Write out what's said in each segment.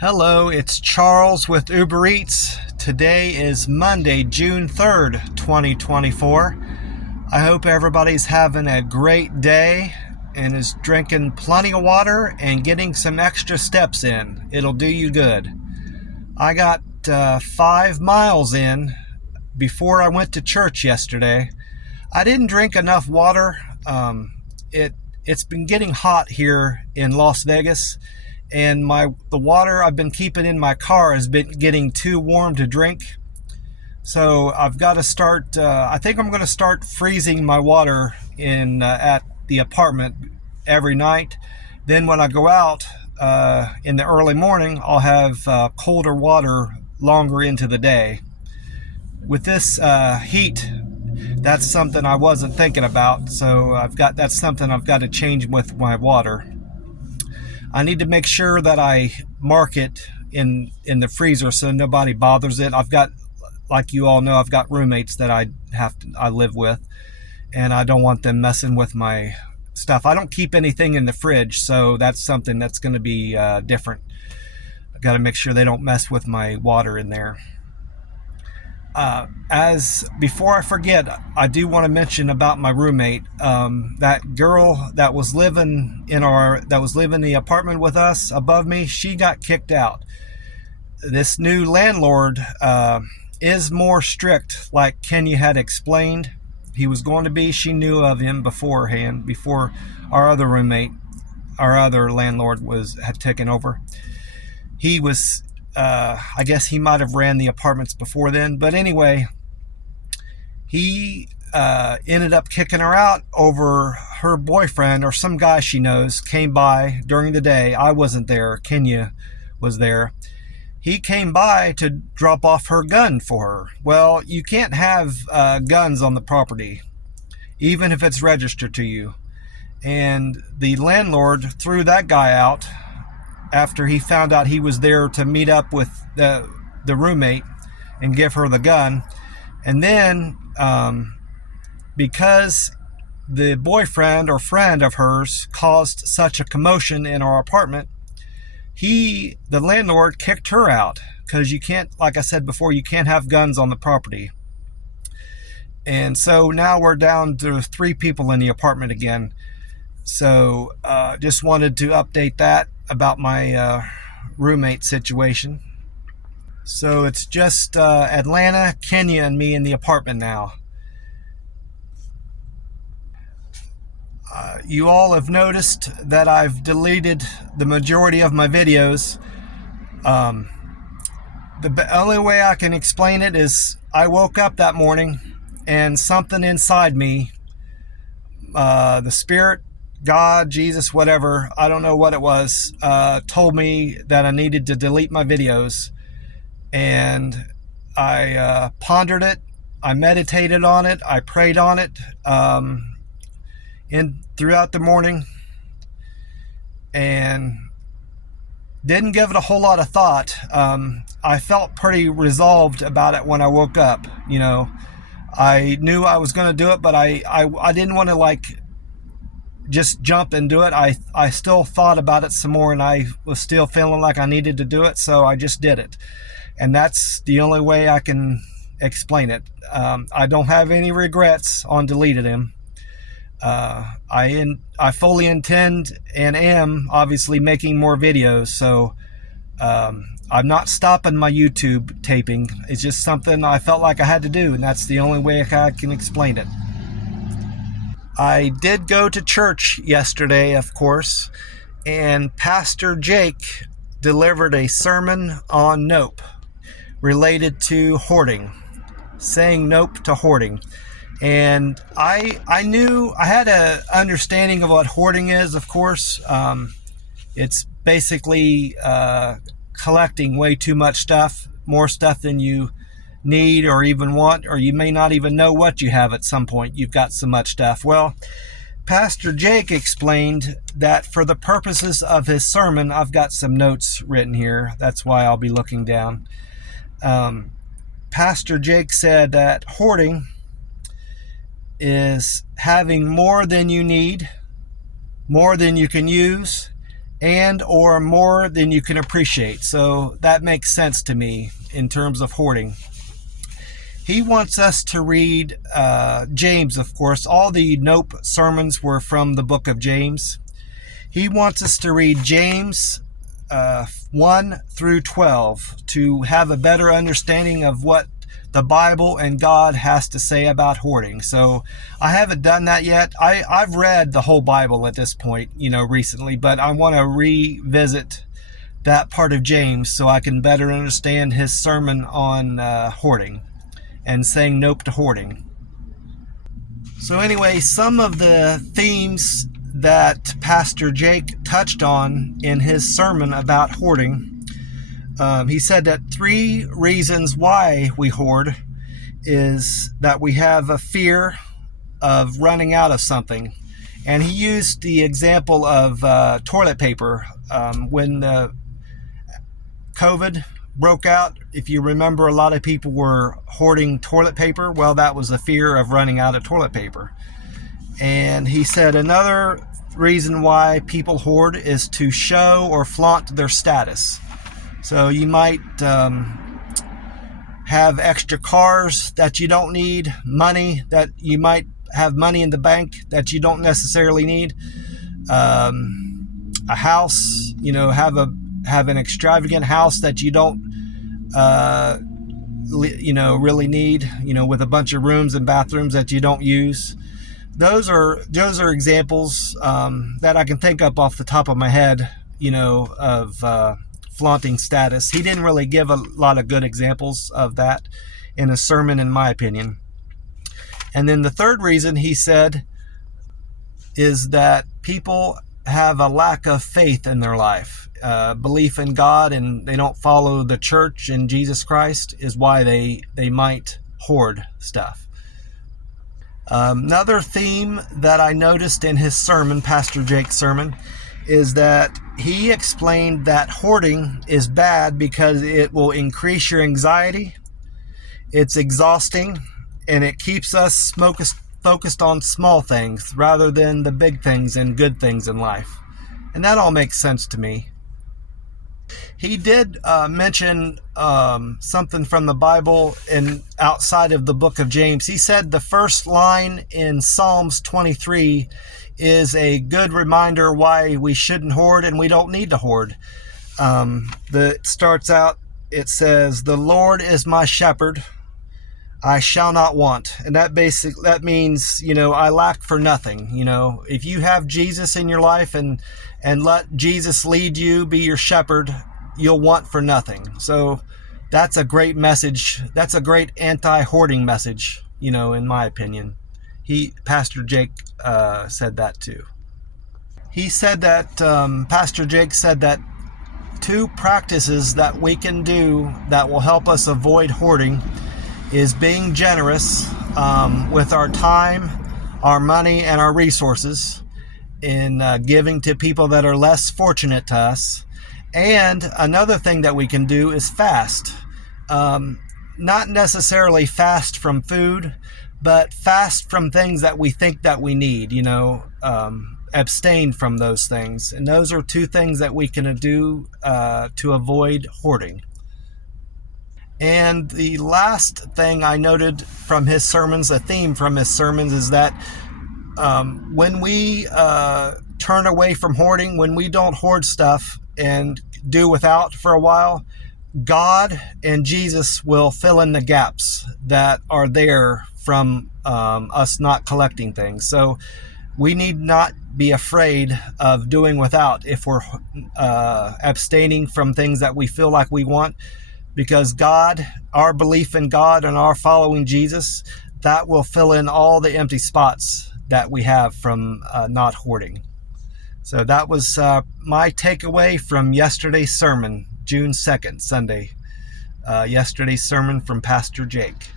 Hello, it's Charles with Uber Eats. Today is Monday, June 3rd, 2024. I hope everybody's having a great day and is drinking plenty of water and getting some extra steps in. It'll do you good. I got 5 miles in before I went to church yesterday. I didn't drink enough water. It's been getting hot here in Las Vegas, and the water I've been keeping in my car has been getting too warm to drink. So I've got to start. I think I'm going to start freezing my water in at the apartment every night. Then when I go out in the early morning, I'll have colder water longer into the day. With this heat, that's something I wasn't thinking about. So that's something I've got to change with my water. I need to make sure that I mark it in the freezer so nobody bothers it. I've got, like you all know, I've got roommates that I live with, and I don't want them messing with my stuff. I don't keep anything in the fridge, so that's something that's going to be different. I got to make sure they don't mess with my water in there. As before I forget, I do want to mention about my roommate. That girl that was living in the apartment with us above me, she got kicked out. This new landlord is more strict, like Kenya had explained he was going to be. She knew of him beforehand, before our other landlord had taken over. He was I guess he might have ran the apartments before then. But anyway, he ended up kicking her out over her boyfriend, or some guy she knows, came by during the day. I wasn't there. Kenya was there. He came by to drop off her gun for her. Well, you can't have guns on the property, even if it's registered to you. And the landlord threw that guy out after he found out he was there to meet up with the roommate and give her the gun. And then because the boyfriend or friend of hers caused such a commotion in our apartment, the landlord kicked her out, because you can't, like I said before, you can't have guns on the property. And so now we're down to 3 people in the apartment again. So just wanted to update that about my roommate situation. So it's just Atlanta, Kenya, and me in the apartment now. You all have noticed that I've deleted the majority of my videos. The only way I can explain it is I woke up that morning and something inside me, the spirit, God, Jesus, whatever, I don't know what it was, told me that I needed to delete my videos. And I pondered it, I meditated on it, I prayed on it throughout the morning, and didn't give it a whole lot of thought. I felt pretty resolved about it when I woke up. You know, I knew I was going to do it, but I didn't want to just jump and do it. I still thought about it some more, and I was still feeling like I needed to do it, so I just did it. And that's the only way I can explain it. I don't have any regrets on deleting him. I fully intend and am obviously making more videos, so I'm not stopping my YouTube taping. It's just something I felt like I had to do, and that's the only way I can explain it. I did go to church yesterday, of course, and Pastor Jake delivered a sermon on nope, related to hoarding, saying nope to hoarding. And I knew, I had an understanding of what hoarding is, of course. It's basically collecting way too much stuff, more stuff than you need or even want, or you may not even know what you have at some point. You've got so much stuff. Well, Pastor Jake explained that for the purposes of his sermon, I've got some notes written here. That's why I'll be looking down. Pastor Jake said that hoarding is having more than you need, more than you can use, and or more than you can appreciate. So that makes sense to me in terms of hoarding. He wants us to read James, of course. All the Nope sermons were from the book of James. He wants us to read James 1 through 12 to have a better understanding of what the Bible and God has to say about hoarding. So I haven't done that yet. I've read the whole Bible at this point, recently, but I want to revisit that part of James so I can better understand his sermon on hoarding and saying nope to hoarding. So anyway, some of the themes that Pastor Jake touched on in his sermon about hoarding, he said that 3 reasons why we hoard is that we have a fear of running out of something. And he used the example of toilet paper. When the COVID broke out, if you remember, a lot of people were hoarding toilet paper. Well, that was the fear of running out of toilet paper. And he said another reason why people hoard is to show or flaunt their status. So you might have extra cars that you don't need, money that you might have money in the bank that you don't necessarily need, a house, have an extravagant house that you don't really need, with a bunch of rooms and bathrooms that you don't use. Those are examples that I can think up off the top of my head, of flaunting status. He didn't really give a lot of good examples of that in a sermon, in my opinion. And then the third reason he said is that people have a lack of faith in their life. Belief in God, and they don't follow the church and Jesus Christ is why they might hoard stuff. Another theme that I noticed in his sermon, Pastor Jake's sermon, is that he explained that hoarding is bad because it will increase your anxiety, it's exhausting, and it keeps us focused on small things rather than the big things and good things in life. And that all makes sense to me. He did mention something from the Bible and outside of the book of James. He said the first line in Psalms 23 is a good reminder why we shouldn't hoard and we don't need to hoard. It starts out, it says, "The Lord is my shepherd, I shall not want." And that means, I lack for nothing. If you have Jesus in your life and let Jesus lead you, be your shepherd, you'll want for nothing. So that's a great message. That's a great anti-hoarding message, in my opinion. Pastor Jake said that too. He said that, Pastor Jake said that 2 practices that we can do that will help us avoid hoarding is being generous with our time, our money, and our resources in giving to people that are less fortunate to us. And another thing that we can do is fast. Not necessarily fast from food, but fast from things that we think that we need, abstain from those things. And those are 2 things that we can do to avoid hoarding. And the last thing I noted from his sermons, a theme from his sermons, is that when we turn away from hoarding, when we don't hoard stuff and do without for a while, God and Jesus will fill in the gaps that are there from us not collecting things. So we need not be afraid of doing without if we're abstaining from things that we feel like we want, because God, our belief in God and our following Jesus, that will fill in all the empty spots that we have from not hoarding. So that was my takeaway from yesterday's sermon, June 2nd, Sunday. Yesterday's sermon from Pastor Jake.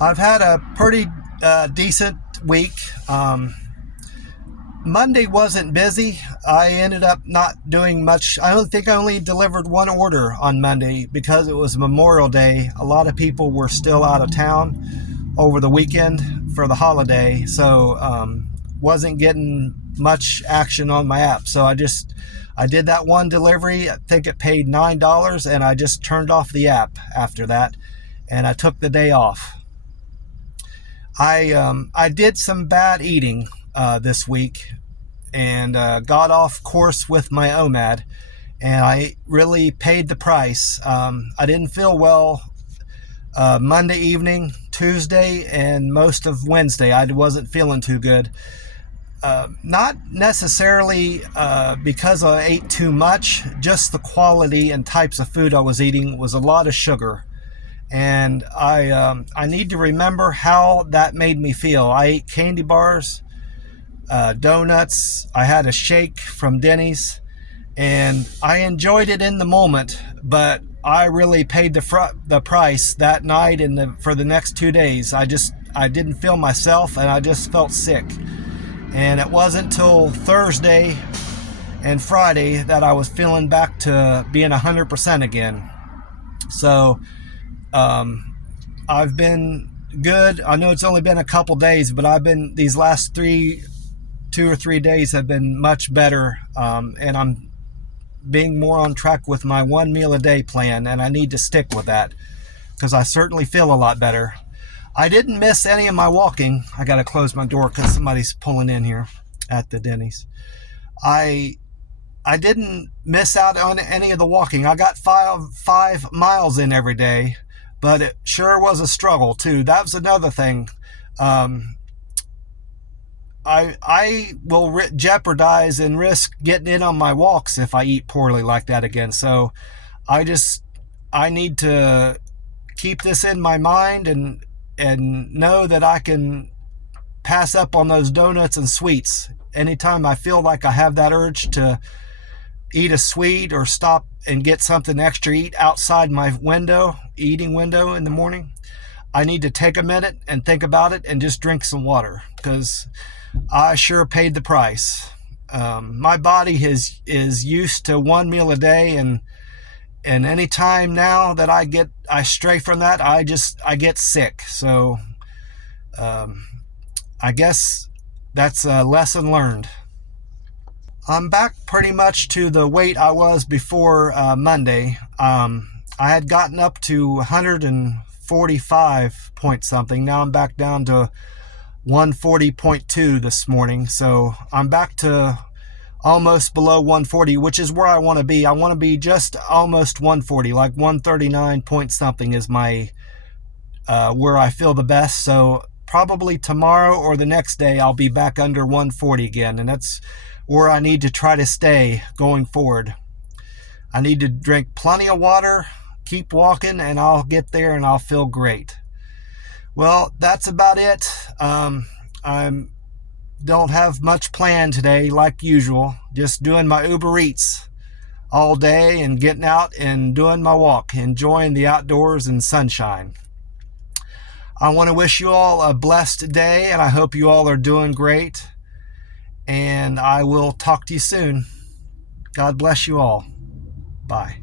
I've had a pretty decent week. Monday wasn't busy. I ended up not doing much. I only delivered 1 order on Monday because it was Memorial Day. A lot of people were still out of town over the weekend for the holiday, so wasn't getting much action on my app. So I did that one delivery. I think it paid $9, and I just turned off the app after that, and I took the day off. I did some bad eating this week, and got off course with my OMAD, and I really paid the price. I didn't feel well Monday evening, Tuesday, and most of Wednesday. I wasn't feeling too good. Not necessarily because I ate too much, just the quality and types of food I was eating was a lot of sugar. And I need to remember how that made me feel. I ate candy bars, donuts. I had a shake from Denny's, and I enjoyed it in the moment, but I really paid the price that night and for the next 2 days. I didn't feel myself, and I just felt sick. And it wasn't till Thursday and Friday that I was feeling back to being 100% again. So I've been good. I know it's only been a couple days, but these last 2 or 3 days have been much better, and I'm being more on track with my 1 meal a day plan, and I need to stick with that because I certainly feel a lot better. I didn't miss any of my walking. I got to close my door because somebody's pulling in here at the Denny's. I didn't miss out on any of the walking. I got 5 miles in every day, but it sure was a struggle too. That was another thing. I will jeopardize and risk getting in on my walks if I eat poorly like that again. So I need to keep this in my mind and know that I can pass up on those donuts and sweets. Anytime I feel like I have that urge to eat a sweet or stop and get something extra eat outside my eating window in the morning, I need to take a minute and think about it and just drink some water, because I sure paid the price. My body is used to 1 meal a day, and any time now that I stray from that, I get sick. So I guess that's a lesson learned. I'm back pretty much to the weight I was before Monday. I had gotten up to 145 point something. Now I'm back down to 140.2 this morning. So I'm back to almost below 140, which is where I want to be. I want to be just almost 140, like 139 point something is my where I feel the best. So probably tomorrow or the next day I'll be back under 140 again, and that's where I need to try to stay going forward. I need to drink plenty of water, keep walking, and I'll get there and I'll feel great. Well, that's about it. I don't have much planned today, like usual. Just doing my Uber Eats all day and getting out and doing my walk, enjoying the outdoors and sunshine. I want to wish you all a blessed day, and I hope you all are doing great. And I will talk to you soon. God bless you all. Bye.